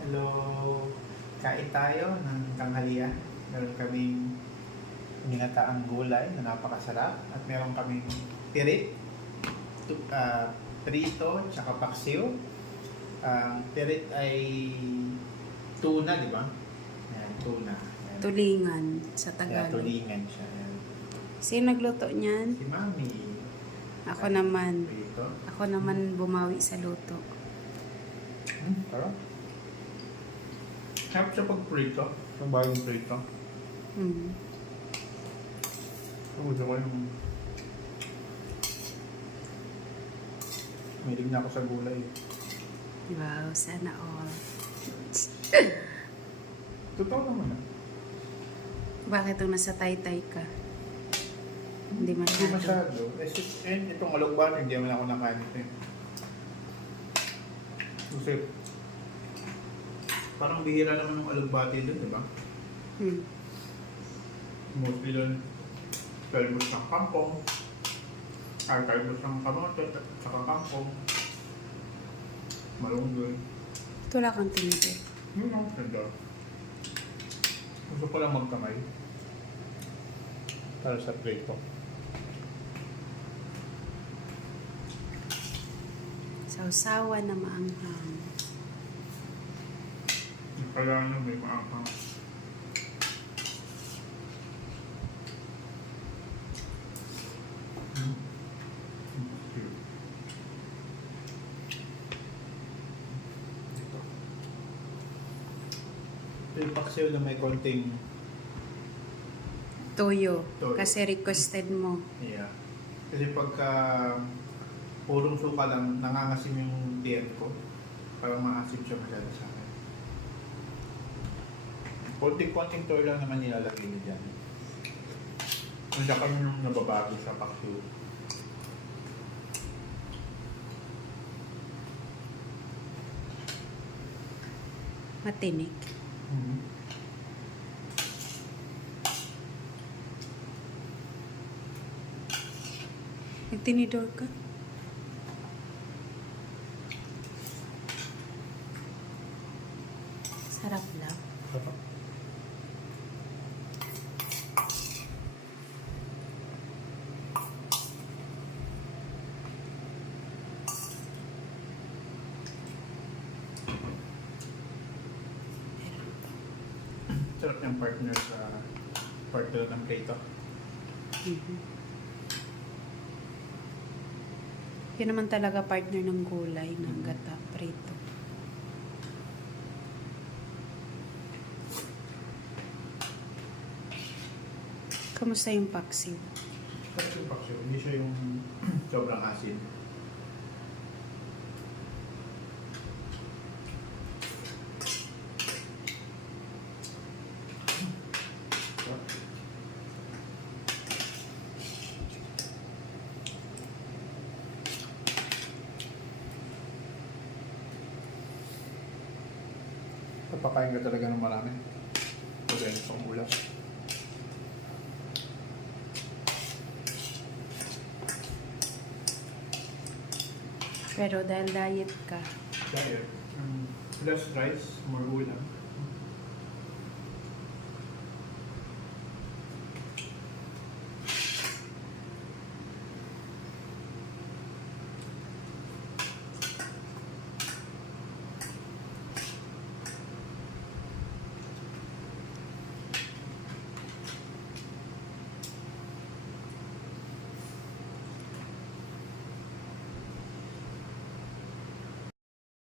Hello. Kain tayo ng tanghalian. Meron kaming ginataang gulay na napakasarap. At meron kaming pirit, prito, tsaka paksiw. Ang pirit ay tuna, di ba? Ayan, tuna. Ayan. Tulingan sa Kaya Tagalog. tulingan siya. Ayan. Sino nagluto niyan? Si Mami. Ako naman. Prito. Ako naman bumawi sa luto. Sarap. Sarap siya pag prito. Yung bagong prito. Mm. Gusto ko yung... Mahilig na ako sa gulay. Wow, sana all. Totoo naman ah. Bakit kung nasa taytay ka? Hindi Hindi masyado. masyado. Itong alugban, hindi naman ako nakain ito. Kasi parang bihira naman yung alugbati doon, di ba? Hmm. Mostly doon, talbos ng kangkong, talbos ng kamote, at saka kangkong, malunggay. Wala kang tinipid. Yun ang ganda. Gusto ko lang magkamay para sa prito. Sausawa na maanghang. Kaya ano, may maanghang. Yung paksiw na may konting Toyo. Toyo. Kasi requested mo. yeah. Kasi pagka purong suka lang, nangangasim yung tiyan ko. Parang maasim siya masyado sa akin. Konting-konting toyo lang naman nilalagay niyo dyan. Ang saka yung nababago sa paksiw. Matinik. Mm-hmm. Nagtinidor ka? Sarap lang. Sarap niyang partner sa partner ng prito. Mhm. Yun naman talaga partner ng gulay ng gata, prito. Kamusta yung paksiw? Sarap yung paksiw. Hindi siya yung sobrang asin. Papakain ka talaga ng marami. Pagkain pang ulam. Pero dahil diet ka, Diet. Less rice, more ulam.